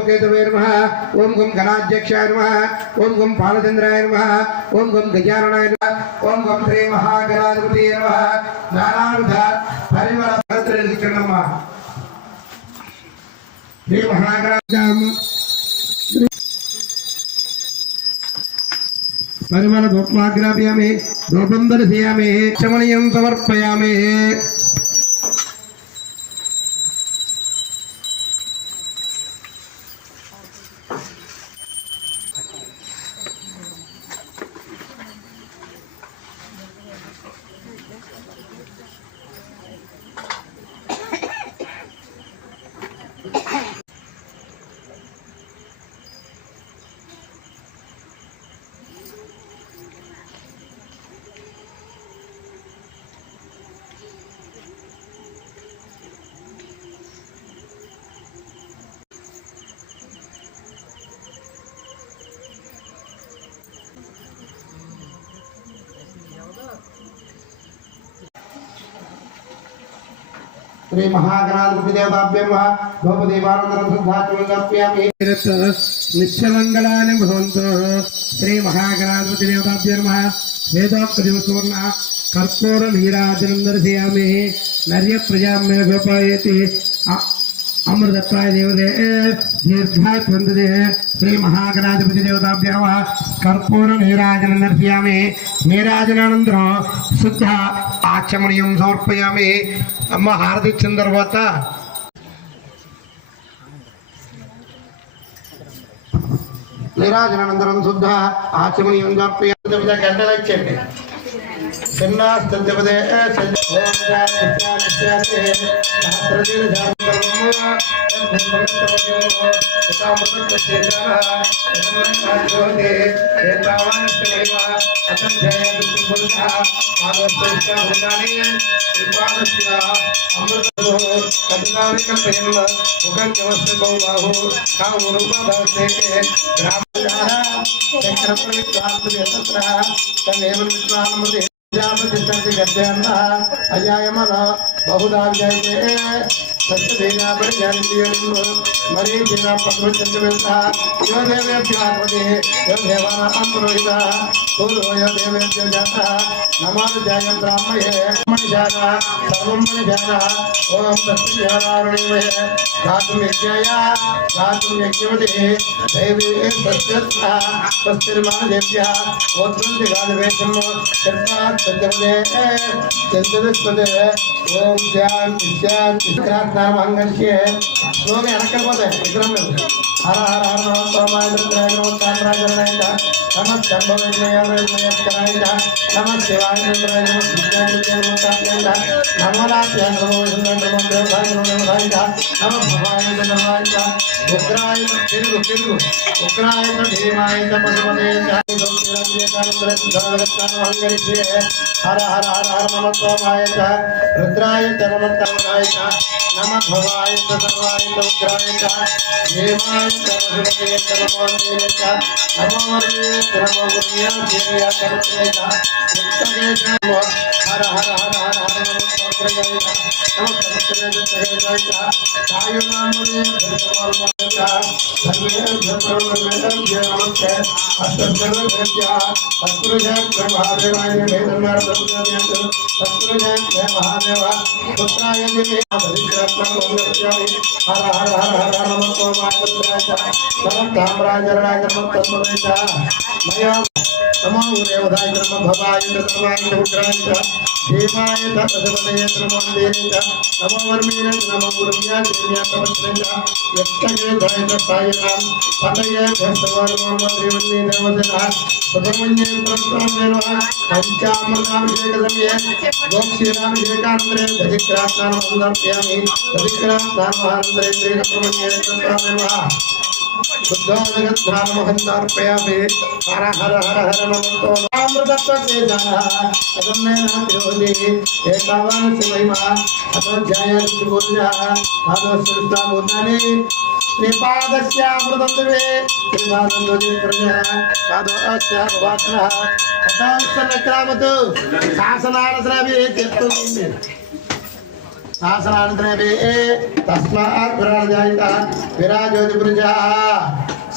धूमकेतवे नमः ओम गं गणाध्यक्षाय नमः ओम गं बालचंद्राय नमः ओम गं गजाननाय नमः ओम गं श्री महागणाधिपतये नमः नानाविध परिमल पवित्र नमः श्री महागणाधिपतये परिमल धूपमाग्रापयामि धूपं दर्शयामि चमनीयं समर्पयामि श्री महागणाधिपति देवताभ्यं वा धूपदीपानन्तरं शुद्धाचमनमर्पयामि नित्यमङ्गलानि भवन्तु श्री महागणाधिपति देवताभ्यो नमः वेदोक्तदिवसुवर्ण कर्पूरनीराजनं दर्शयामि नर्यप्रजां मे गोपायति अमृतप्राय देवते दीर्घात्वन्दते श्री महागणाधिपति देवताभ्यो नमः कर्पूरनीराजनं दर्शयामि నీరాజనానందరం శుద్ధ ఆచమనీయం సమర్పయామి అమ్మ హారతి ఇచ్చిన తర్వాత నీరాజనానందరం శుద్ధ ఆచమనీయం సమర్పయామి గంటలు ఇచ్చేయండి చిన్న స్థితిపదే अयायमन बहुधा विजयते सत्यदेना परिजनतियन् मरीचिना पद्मचन्द्रवेता यो देवेभ्यात्मते यो देवानां पुरोहिता पूर्वो यो देवेभ्यो जाता नमः जय ब्राह्मणे मणिजाना सर्वं मणिजाना ओम सत्यनारायणे धातुं यज्ञवते देवी सत्यस्था सत्यर्मादेभ्यः ओत्रं गादवेशं सर्वात् सत्यवदे चन्द्रस्पदे ओम शान्ति मंगल्ये लोग अनकपोते विक्रम हर हर हर नमः सोमाय रुद्राय नमः चामराजनाय नमः शंभवे नमः शिवाय रुद्राय नमः सिद्धाय नमः कात्याय नमः नाथाय नमः नमः देवाय नमः नमः भवाय नमः उग्राय तिरुगु उग्राय भीमाय पशुपते हर हर हर हर नमः सोमाय रुद्राय नमः नमः भवाय सर्वाय उग्राय भीमाय पशुपते नमो नमो नमो हर हर हर हर हर नमो देवताय नमः भवाय सर्वाय उग्राय भीमाय तपसवदये नमो देवताय नमो वर्मीय नमो गुरुज्ञान देव्या तपस्या यत्तगे दयतायनां पतये भक्तवान नमो देवने नमः सुब्रह्मण्य प्रभुमेन पंचामृताभिषेकसमये गोक्षीराभिषेकान्तरे दधिक्रात्तानं समर्पयामि दधिक्रात्तानमहान्तरे श्री सुब्रह्मण्य प्रभुमेन शुद्धोदगद्धानमहन्तार्पयामि हर हर हर हर नमो अमृतत्वसे जनः अदम्नेन तिरोधि एतावान् महिमा अतोऽध्यायः आदोषिष्टाभूतानि श्रीपादस्यामृतत्वे श्रीपादं प्रजः पादोऽस्य भवात्मनः अतांसनक्रामतु शासनानसराभिः चित्तुलिङ्गे शासनानन्तरे तस्मात् विराजयिता विराजोति पुरुषः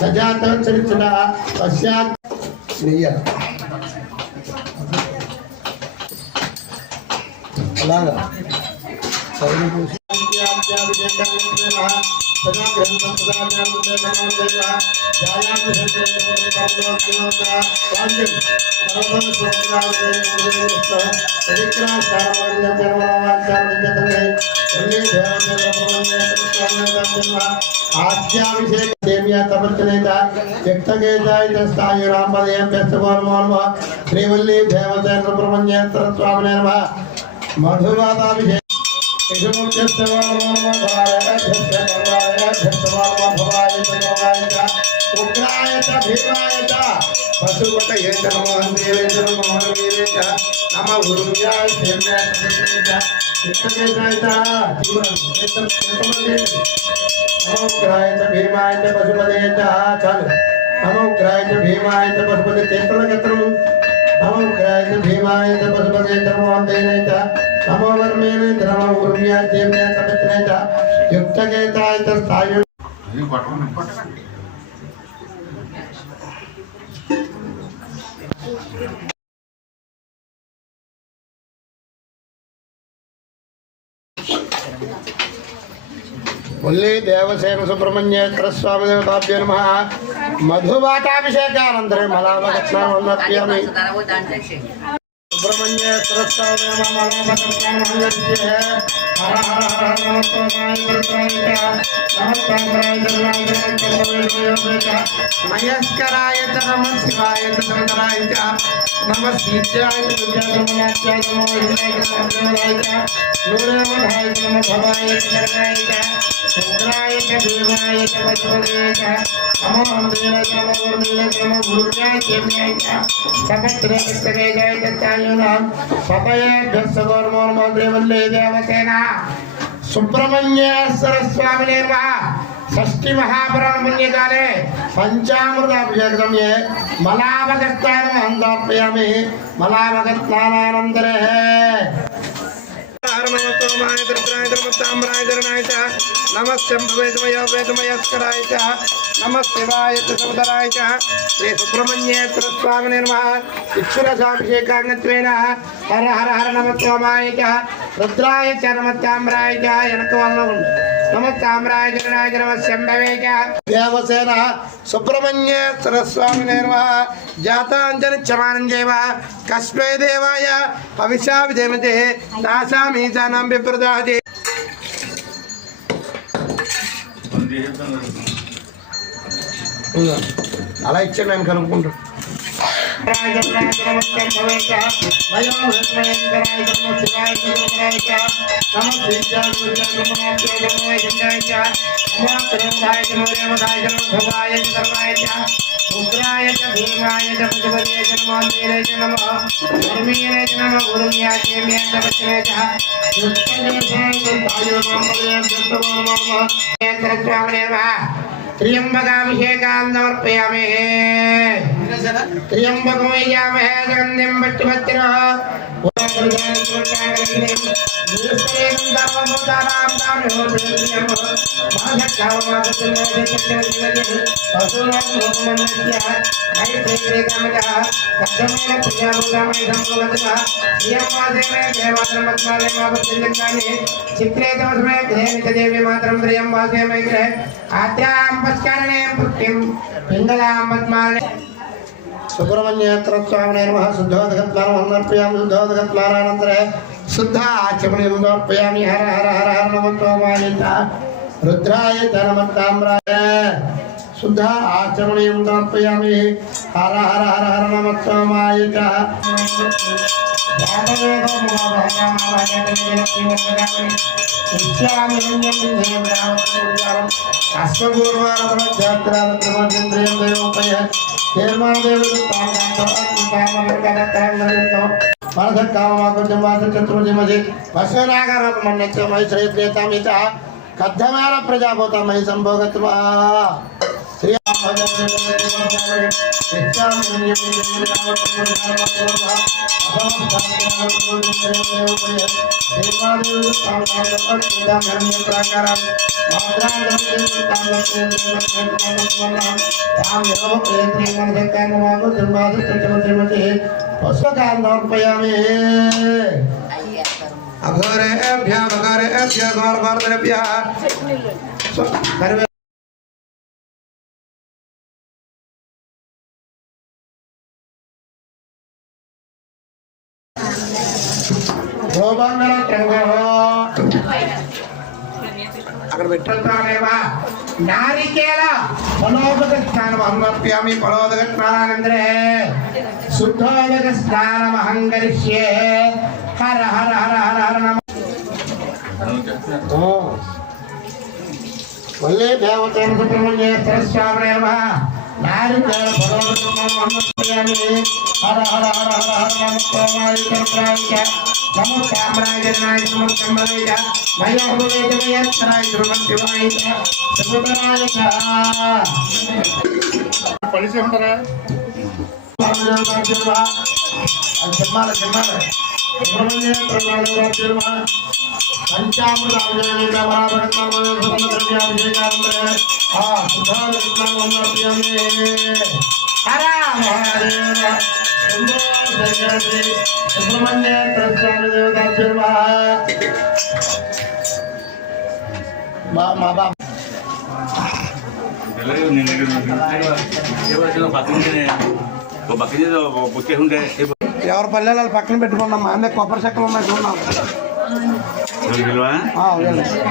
सजातो चरित्र पश्चात् स्नेह అలాగా आज्ञाभिषेक देव्या तपस्वित व्यक्तगेजाय स्थायु रामपदयं व्यस्तगोर्मोर्म श्रीवल्ली देवतेन्द्र सुब्रह्मण्येश्वर स्वामिने नमः मधुवाताभिषेक उग्राय च भीमाय च पशुपतये च नमो हनुमते च नमो हनुमते च नमः गुरुभ्याय देव्याय व्यक्तगेजाय नमोग्राय च भीमाय च पशुपतये च चल नमोग्राय च भीमाय च पशुपतये चेतनगत्रम नमोग्राय च भीमाय च पशुपतये च नमो हनुमते च नमो वर्मेणे च नमो गुरुभ्याय देव्याय तपस्विने च युक्तगेताय च स्थायु वल्ली देवसेन सुब्रह्मण्येश्वर स्वामी देवताभ्यो नमः मधुवाताभिषेकानन्तरे मलावगत्स्नानमप्यामि सुब्रह्मण्येश्वर स्वामी हर हर हर मयस्कराय च नमः शिवाय च शंकराय च नमः सीत्याय च विद्याधर्मनाथाय च नमो हिंदाय च नमो च नूरेमधाय च नमो भवाय च शरणाय च शंकराय च देवाय च पशुपतये च नमो हनुमते च नमो वर्मणे च नमो गुरुभ्याय देव्याय च सपत्रे व्यक्तगेजाय च चायुनां पतये सगोर्मोर्मोद्रे वल्ले देवसेना सुब्रह्मण्येश्वर स्वामिने नमः षष्ठी महापुराण पुण्यकाले पंचामृताभिषेक समये मलावगत्तानं समर्पयामि मलावगत्तानानन्तरे नमः शंभुवेदमयस्कराय च नमः शिवाय च समुदराय च श्री सुब्रह्मण्येश्वर स्वामिने नमः इक्षुरसाभिषेकाङ्गत्वेन हर हर हर नमः सोमाय च रुद्राय च नमः ताम्राय च नमः ताम्राय च नमः शंभवे च देवसेन सुब्रह्मण्येश्वर स्वामिने नमः जाताञ्जन क्षमानञ्जैव कस्मै देवाय हविषा विधेमते तासाम् ईशानां विप्रदाति అలా ఇచ్చాను నేను కనుక్కుంటాను उग्राय च भीमाय च पशुपतये च नमो हनुमते च नमो वर्मणे च नमो गुरुभ्याय देव्याय च पशुपतये च युक्तगेताय च स्थायुनां स्वामिने नमः त्र्यंबकाभिषेकान् समर्पयामि त्र्यंबकं यजामहे सुगन्धिं पुष्टिवर्धनः सुब्रह्मण्येश्वर स्वामिने नमः शुद्धोदकत्वानं समर्पयामि शुद्धोदकत्वानानन्तरे शुद्ध आचमनीं समर्पयामि हर हर हर हर नमः सोमाय च रुद्राय च नमः ताम्राय शुद्ध आचमनीं समर्पयामि हर हर हर हर नमः सोमाय च कद्धमेन प्रजाभूतमयि संभोगत्वा अघोरेभ्यः मघोरेभ्यः घोरघोरधरेभ्यः सर्वे అక్కడ పెట్టాలేవా నారికేల ఫలోదక స్నానం అమర్ప్యామి ఫలోదక స్నానానందరే శుద్ధోదక స్నానం అహంకరిష్యే హర హర హర హర హర నమ వల్లే దేవతను సుబ్రహ్మణ్యేశ్వర స్వామి నమః నారికేల ఫలోదక స్నానం అమర్ప్యామి హర హర హర హర హర నమ శివాయ నమో కామరాయ నాయ నమో కంబరాయ మయోహులేయ మయత్రాయ నమో శివాయ సుబ్రహ్మణ్యాయ పలిసి ఉంటారా జన్మాల సుబ్రహ్మణ్య ఎవరి పల్లెలు పక్కన పెట్టుకున్నాం అన్నీ కొబ్బరి చెక్కలు ఉన్నాయి చూడాలి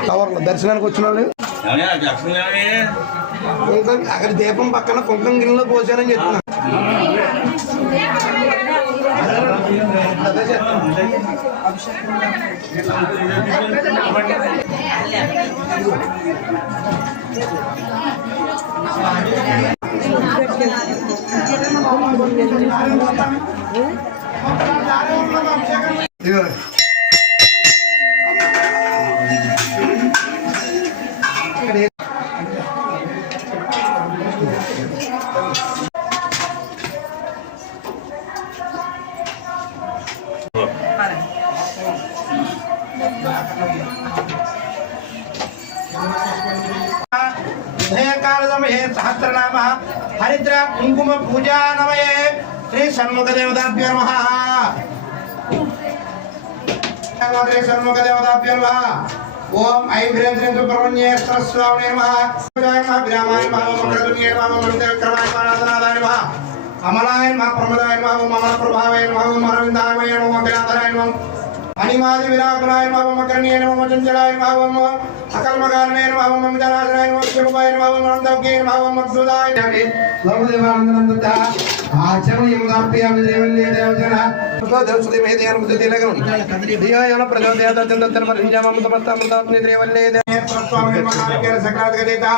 కవర్లు దర్శనానికి వచ్చిన వాళ్ళు అక్కడ దీపం పక్కన కుంకుమ గిన్నెలో పోసారని చెప్తున్నా అదే सहस्रनाम हरिद्र कुंकुम पूजा नमये श्री षण्मुख देवताभ्यो नमः श्री षण्मुख देवताभ्यो नमः ओम ऐं ह्रीं श्रीं सुब्रह्मण्येश्वर स्वामिने नमः विरामाय नमः मंगलगुण्ये नमः मंगलविक्रमाय नमः नाथनाथाय नमः अमलाय नमः प्रमदाय नमः अमल प्रभावाय नमः अरविंदाय नमः अखिलाधराय नमः अनिमादि विरागनाय नमः मकरण्ये नमः चंचलाय नमः अकल्मकारणेन नमः ममजनाय नमः शिवाय नमः अनंतज्ञे नमः मत्सुदाय नमः सर्वदेवानंदनंदता आचमयं गाप्यामि देवल्ये देवजना तो दर्शते मेदियान मुदते लगन दियायन प्रचोदयात तंत्र परंजामम तमस्तमतात्नि देवल्ये देवस्वामी नारिकेल सकरात गजेता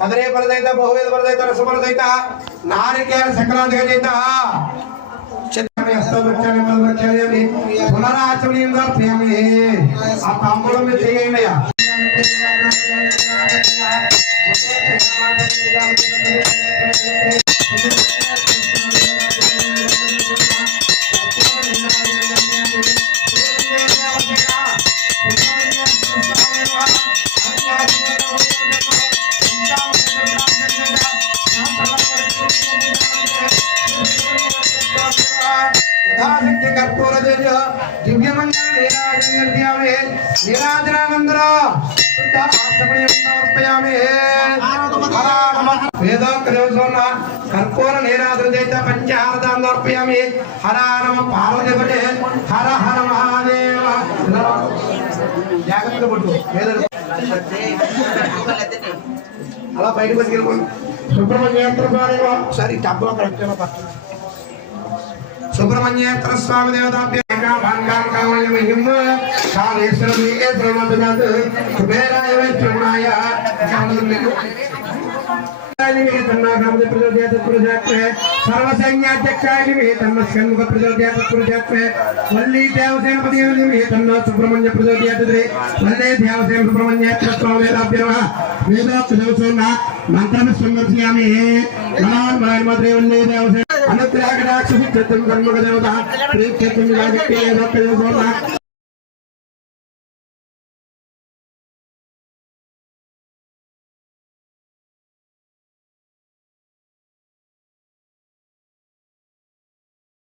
कदरे परदैता बहुवेद परदैता रस परदैता नारिकेल सकरात गजेता चित्तमे अस्तवृक्षानि मलवृक्षानि पुनराचमनीं गाप्यामि आ तांबूलं में చేయయ్యా कर्पूर दिव्य मंगल नीराजनानंदर कर्पूर नीराजन पंचारदान समर्पयामि हरा नम पार्वती पटे हर हर महादेव जाग्रत्त पट्टु अला बैठक सुब्रह्मण्येश्वर स्वामी सरी टब्लो करेक्ट सुब्रह्मण्येश्वर स्वामी देवताभ्यो कुबेराय सर्वसैन्याध्यक्षाय विमहे तन्नः षण्मुख प्रचोदयात् तत्पुरुषात्मे वल्ली देवसेनपति विमहे तन्नः सुब्रह्मण्य प्रचोदयात् वल्ले देवसेन सुब्रह्मण्य तत्त्ववेदाभ्यः वेदोक्तदेवसोना मंत्रं संवर्धयामि नमः महामद्रे वल्ले देवसेन अनुग्रहकटाक्षसिद्धं कर्मकदेवता प्रीत्यर्थं विराजते वेदोक्तदेवसोना